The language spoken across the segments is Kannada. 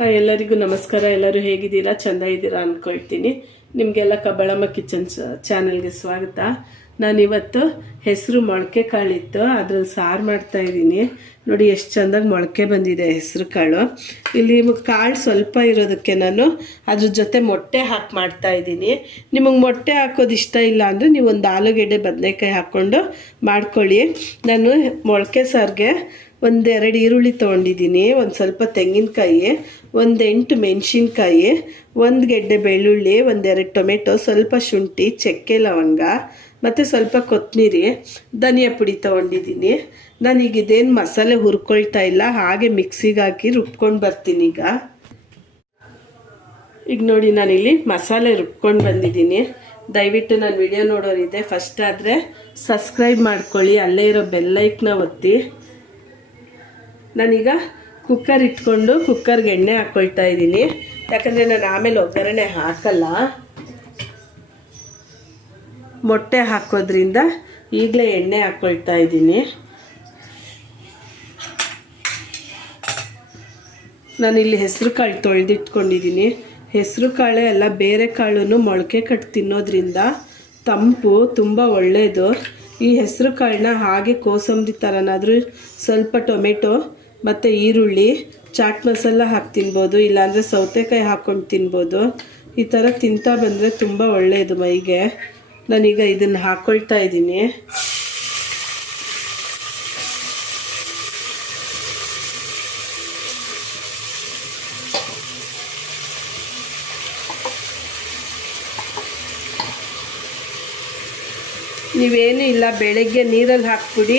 ಹಾಯ್, ಎಲ್ಲರಿಗೂ ನಮಸ್ಕಾರ. ಎಲ್ಲರೂ ಹೇಗಿದ್ದೀರಾ? ಚೆಂದ ಇದ್ದೀರಾ ಅಂದ್ಕೊಳ್ತೀನಿ ನಿಮಗೆಲ್ಲ ಕಬಳಮ್ಮ ಕಿಚನ್ ಚಾನಲ್ಗೆ ಸ್ವಾಗತ. ನಾನಿವತ್ತು ಹೆಸರು ಮೊಳಕೆ ಕಾಳಿತ್ತು ಅದ್ರಲ್ಲಿ ಸಾರು ಮಾಡ್ತಾ ಇದ್ದೀನಿ. ನೋಡಿ, ಎಷ್ಟು ಚಂದಾಗಿ ಮೊಳಕೆ ಬಂದಿದೆ ಹೆಸರು ಕಾಳು. ಇಲ್ಲಿ ಕಾಳು ಸ್ವಲ್ಪ ಇರೋದಕ್ಕೆ ನಾನು ಅದ್ರ ಜೊತೆ ಮೊಟ್ಟೆ ಹಾಕಿ ಮಾಡ್ತಾ ಇದ್ದೀನಿ. ನಿಮಗೆ ಮೊಟ್ಟೆ ಹಾಕೋದು ಇಷ್ಟ ಇಲ್ಲ ಅಂದರೆ ನೀವು ಒಂದು ಆಲೂಗೆಡ್ಡೆ, ಬದನೆಕಾಯಿ ಹಾಕ್ಕೊಂಡು ಮಾಡ್ಕೊಳ್ಳಿ. ನಾನು ಮೊಳಕೆ ಸಾರಿಗೆ ಒಂದೆರಡು ಈರುಳ್ಳಿ ತೊಗೊಂಡಿದ್ದೀನಿ, ಒಂದು ಸ್ವಲ್ಪ ತೆಂಗಿನಕಾಯಿ, ಒಂದು ಎಂಟು ಮೆಣಸಿನ್ಕಾಯಿ, ಒಂದು ಗೆಡ್ಡೆ ಬೆಳ್ಳುಳ್ಳಿ, ಒಂದೆರಡು ಟೊಮೆಟೊ, ಸ್ವಲ್ಪ ಶುಂಠಿ, ಚಕ್ಕೆ ಲವಂಗ, ಮತ್ತು ಸ್ವಲ್ಪ ಕೊತ್ತಂಬರಿ ಧನಿಯಾ ಪುಡಿ ತೊಗೊಂಡಿದ್ದೀನಿ. ನಾನೀಗ ಇದೇನು ಮಸಾಲೆ ಹುರ್ಕೊಳ್ತಾ ಇಲ್ಲ, ಹಾಗೆ ಮಿಕ್ಸಿಗೆ ಹಾಕಿ ರುಬ್ಕೊಂಡು ಬರ್ತೀನಿ ಈಗ. ಈಗ ನೋಡಿ ನಾನಿಲ್ಲಿ ಮಸಾಲೆ ರುಬ್ಕೊಂಡು ಬಂದಿದ್ದೀನಿ. ದಯವಿಟ್ಟು ನಾನು ವಿಡಿಯೋ ನೋಡೋರಿದೆ, ಫಸ್ಟ್ ಆದರೆ ಸಬ್ಸ್ಕ್ರೈಬ್ ಮಾಡ್ಕೊಳ್ಳಿ, ಅಲ್ಲೇ ಇರೋ ಬೆಲ್ಲೈಕ್ನ ಒತ್ತಿ. ನಾನೀಗ ಕುಕ್ಕರ್ ಇಟ್ಕೊಂಡು ಕುಕ್ಕರ್ಗೆ ಎಣ್ಣೆ ಹಾಕ್ಕೊಳ್ತಾ ಇದ್ದೀನಿ. ಯಾಕಂದರೆ ನಾನು ಆಮೇಲೆ ಒಗ್ಗರಣೆ ಹಾಕಲ್ಲ. ಮೊಟ್ಟೆ ಹಾಕೋದ್ರಿಂದ ಈಗಲೇ ಎಣ್ಣೆ ಹಾಕ್ಕೊಳ್ತಾ ಇದ್ದೀನಿ. ನಾನಿಲ್ಲಿ ಹೆಸರು ಕಾಳು ತೊಳೆದಿಟ್ಕೊಂಡಿದ್ದೀನಿ. ಹೆಸರು ಕಾಳೆ ಎಲ್ಲ ಬೇರೆ ಕಾಳು ಮೊಳಕೆ ಕಟ್ಟು ತಿನ್ನೋದ್ರಿಂದ ತಂಪು ತುಂಬ ಒಳ್ಳೆಯದು ಈ ಹೆಸರು ಕಾಳನ್ನ ಹಾಗೆ ಕೋಸಂಬರಿ ಥರನಾದರೂ ಸ್ವಲ್ಪ ಟೊಮೆಟೊ, ಮತ್ತು ಈರುಳ್ಳಿ, ಚಾಟ್ ಮಸಾಲ ಹಾಕಿ ತಿನ್ಬೋದು, ಇಲ್ಲಾಂದರೆ ಸೌತೆಕಾಯಿ ಹಾಕ್ಕೊಂಡು ತಿನ್ಬೋದು. ಈ ಥರ ತಿಂತಾ ಬಂದರೆ ತುಂಬ ಒಳ್ಳೆಯದು ಮೈಗೆ. ನಾನೀಗ ಇದನ್ನು ಹಾಕ್ಕೊಳ್ತಾ ಇದ್ದೀನಿ. ನೀವೇನು ಇಲ್ಲ, ಬೆಳಗ್ಗೆ ನೀರಲ್ಲಿ ಹಾಕ್ಬಿಡಿ.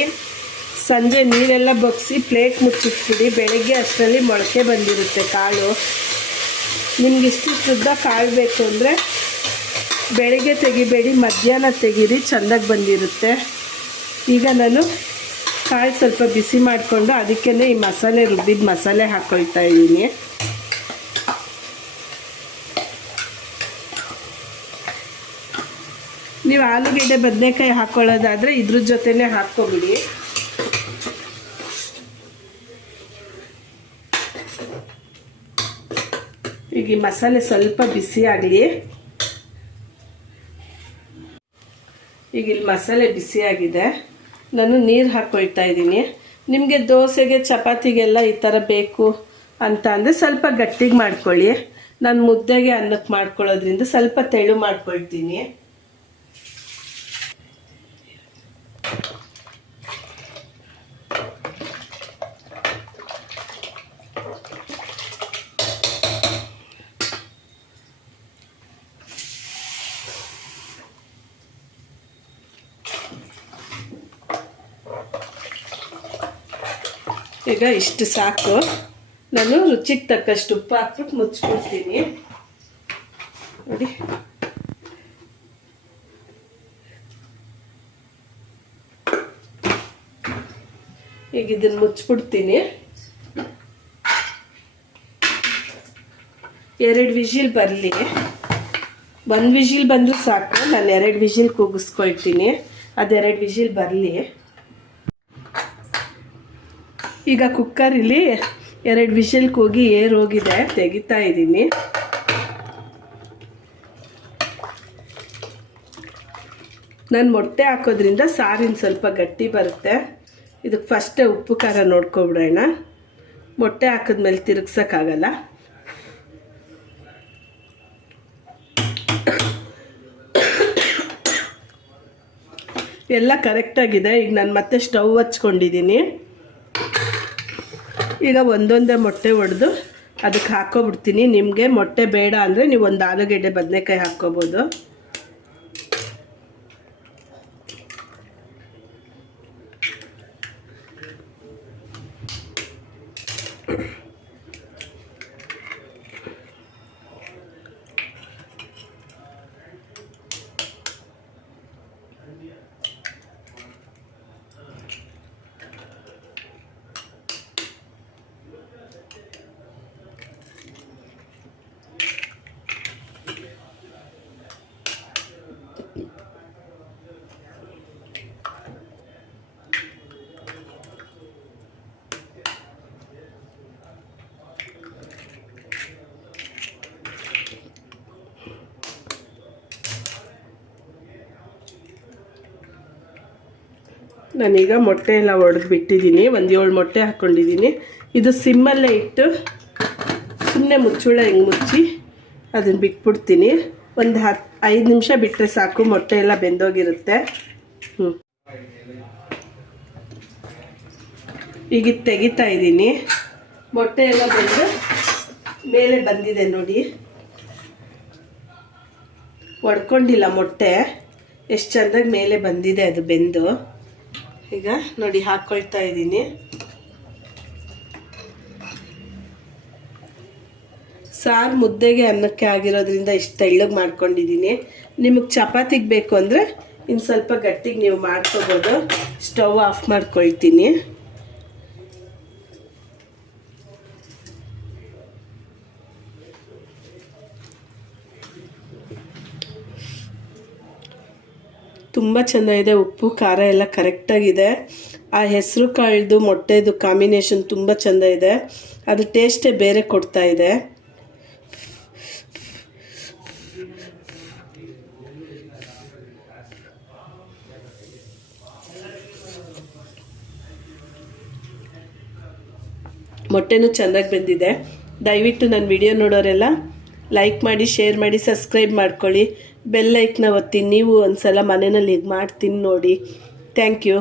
ಸಂಜೆ ನೀರೆಲ್ಲ ಬಗ್ಸಿ ಪ್ಲೇಟ್ ಮುಚ್ಚಿಟ್ಬಿಡಿ. ಬೆಳಗ್ಗೆ ಅಷ್ಟರಲ್ಲಿ ಮೊಳಕೆ ಬಂದಿರುತ್ತೆ ಕಾಳು. ನಿಮ್ಗೆ ಶುದ್ಧ ಕಾಳು ಬೇಕು ಅಂದರೆ ಬೆಳಗ್ಗೆ ತೆಗಿಬೇಡಿ, ಮಧ್ಯಾಹ್ನ ತೆಗೀರಿ, ಚೆಂದಾಗಿ ಬಂದಿರುತ್ತೆ. ಈಗ ನಾನು ಕಾಳು ಸ್ವಲ್ಪ ಬಿಸಿ ಮಾಡಿಕೊಂಡು ಅದಕ್ಕೇ ಈ ಮಸಾಲೆ, ರುಬ್ಬಿದ ಮಸಾಲೆ ಹಾಕ್ಕೊಳ್ತಾ ಇದ್ದೀನಿ. ನೀವು ಆಲೂಗೆಡ್ಡೆ ಬದನೆಕಾಯಿ ಹಾಕ್ಕೊಳ್ಳೋದಾದರೆ ಇದ್ರ ಜೊತೆನೇ ಹಾಕ್ಕೊಬಿಡಿ. ಈಗ ಈ ಮಸಾಲೆ ಸ್ವಲ್ಪ ಬಿಸಿ ಆಗಲಿ. ಈಗ ಇಲ್ಲಿ ಮಸಾಲೆ ಬಿಸಿಯಾಗಿದೆ ನಾನು ನೀರು ಹಾಕ್ಕೊಳ್ತಾ ಇದ್ದೀನಿ. ನಿಮಗೆ ದೋಸೆಗೆ, ಚಪಾತಿಗೆಲ್ಲ ಈ ಥರ ಬೇಕು ಅಂತ ಅಂದರೆ ಸ್ವಲ್ಪ ಗಟ್ಟಿಗೆ ಮಾಡ್ಕೊಳ್ಳಿ. ನಾನು ಮುದ್ದೆಗೆ ಅನ್ನಕ್ಕೆ ಮಾಡ್ಕೊಳ್ಳೋದ್ರಿಂದ ಸ್ವಲ್ಪ ತೆಳು ಮಾಡ್ಕೊಳ್ತೀನಿ. ಈಗ ಇಷ್ಟು ಸಾಕು. ನಾನು ರುಚಿಗೆ ತಕ್ಕಷ್ಟು ಉಪ್ಪು ಹಾಕ್ಬಿಟ್ಟು ಮುಚ್ಕೊಡ್ತೀನಿ. ನೋಡಿ. ಈಗ ಇದನ್ನು ಮುಚ್ಬಿಡ್ತೀನಿ. ಎರಡು ವಿಜಿಲ್ ಬರಲಿ. ಒಂದು ವಿಜಿಲ್ ಬಂದರೂ ಸಾಕು. ನಾನು ಎರಡು ವಿಜಿಲ್ ಕೂಗಿಸ್ಕೊಳ್ತೀನಿ. ಅದೆರಡು ವಿಜಿಲ್ ಬರಲಿ. ಈಗ ಕುಕ್ಕರಲ್ಲಿ ಎರಡು ವಿಷಲ್ ಕೂಗಿ ಏರ್ ಹೋಗಿದೆ ತೆಗಿತಾ ಇದ್ದೀನಿ. ನಾನು ಮೊಟ್ಟೆ ಹಾಕೋದ್ರಿಂದ ಸಾರಿನ ಸ್ವಲ್ಪ ಗಟ್ಟಿ ಬರುತ್ತೆ. ಇದಕ್ಕೆ ಫಸ್ಟೇ ಉಪ್ಪು, ಖಾರ ನೋಡ್ಕೊಬಿಡೋಣ. ಮೊಟ್ಟೆ ಹಾಕಿದ್ಮೇಲೆ ತಿರುಗ್ಸೋಕ್ಕಾಗಲ್ಲ. ಎಲ್ಲ ಕರೆಕ್ಟಾಗಿದೆ ಈಗ ನಾನು ಮತ್ತೆ ಸ್ಟವ್ ಹಚ್ಕೊಂಡಿದ್ದೀನಿ ಈಗ ಒಂದೊಂದೇ ಮೊಟ್ಟೆ ಒಡೆದು ಅದಕ್ಕೆ ಹಾಕೋಬಿಡ್ತೀನಿ ನಿಮಗೆ ಮೊಟ್ಟೆ ಬೇಡ ಅಂದರೆ ನೀವು ಒಂದು ಆಲೂಗೆಡ್ಡೆ, ಬದನೆಕಾಯಿ ಹಾಕ್ಕೋಬೋದು. ನಾನೀಗ ಮೊಟ್ಟೆ ಎಲ್ಲ ಒಡೆದು ಬಿಟ್ಟಿದ್ದೀನಿ ಒಂದು ಏಳು ಮೊಟ್ಟೆ ಹಾಕ್ಕೊಂಡಿದ್ದೀನಿ ಇದು ಸಿಮ್ಮಲ್ಲೇ ಇಟ್ಟು ಸುಮ್ಮನೆ ಮುಚ್ಚುಳ ಹೆಂಗೆ ಮುಚ್ಚಿ ಅದನ್ನು ಬಿಟ್ಬಿಡ್ತೀನಿ. ಒಂದು ಹತ್ತು ಐದು ನಿಮಿಷ ಬಿಟ್ಟರೆ ಸಾಕು, ಮೊಟ್ಟೆ ಎಲ್ಲ ಬೆಂದೋಗಿರುತ್ತೆ. ಹ್ಞೂ ಈಗ ತೆಗಿತಾ ಇದ್ದೀನಿ. ಮೊಟ್ಟೆ ಎಲ್ಲ ಬಂದು ಮೇಲೆ ಬಂದಿದೆ ನೋಡಿ. ಒಡ್ಕೊಂಡಿಲ್ಲ ಮೊಟ್ಟೆ. ಎಷ್ಟು ಚೆಂದಾಗಿ ಮೇಲೆ ಬಂದಿದೆ ಅದು ಬೆಂದು. ಈಗ ನೋಡಿ ಹಾಕ್ಕೊಳ್ತಾ ಇದ್ದೀನಿ. ಸಾರು ಮುದ್ದೆಗೆ ಅನ್ನಕ್ಕೆ ಆಗಿರೋದ್ರಿಂದ ಇಷ್ಟು ತೆಳ್ಳಗೆ ಮಾಡ್ಕೊಂಡಿದ್ದೀನಿ. ನಿಮಗೆ ಚಪಾತಿಗೆ ಬೇಕು ಅಂದರೆ ಇನ್ನು ಸ್ವಲ್ಪ ಗಟ್ಟಿಗೆ ನೀವು ಮಾಡ್ಕೋಬೋದು. ಸ್ಟವ್ ಆಫ್ ಮಾಡ್ಕೊಳ್ತೀನಿ. ತುಂಬ ಚೆನ್ನಾಗಿದೆ ಉಪ್ಪು, ಖಾರ ಎಲ್ಲ ಕರೆಕ್ಟಾಗಿದೆ ಆ ಹೆಸರು ಕಾಳ್ದು ಮೊಟ್ಟೆದು ಕಾಂಬಿನೇಷನ್ ತುಂಬ ಚೆಂದ ಇದೆ. ಅದು ಟೇಸ್ಟೇ ಬೇರೆ ಕೊಡ್ತಾ ಇದೆ. ಮೊಟ್ಟೆನೂ ಚೆನ್ನಾಗಿ ಬೆಂದಿದೆ. ದಯವಿಟ್ಟು ನನ್ನ ವಿಡಿಯೋ ನೋಡೋರೆಲ್ಲ ಲೈಕ್ ಮಾಡಿ ಶೇರ್ ಮಾಡಿ ಸಬ್ಸ್ಕ್ರೈಬ್ ಮಾಡ್ಕೊಳ್ಳಿ. ಬೆಲ್ ಲೈಕ್ನ ಒತ್ತಿ ನೀವು ಒಂದು ಸಲ ಮನೆಯಲ್ಲಿ ಈಗ ಮಾಡ್ತೀನಿ ನೋಡಿ. Thank you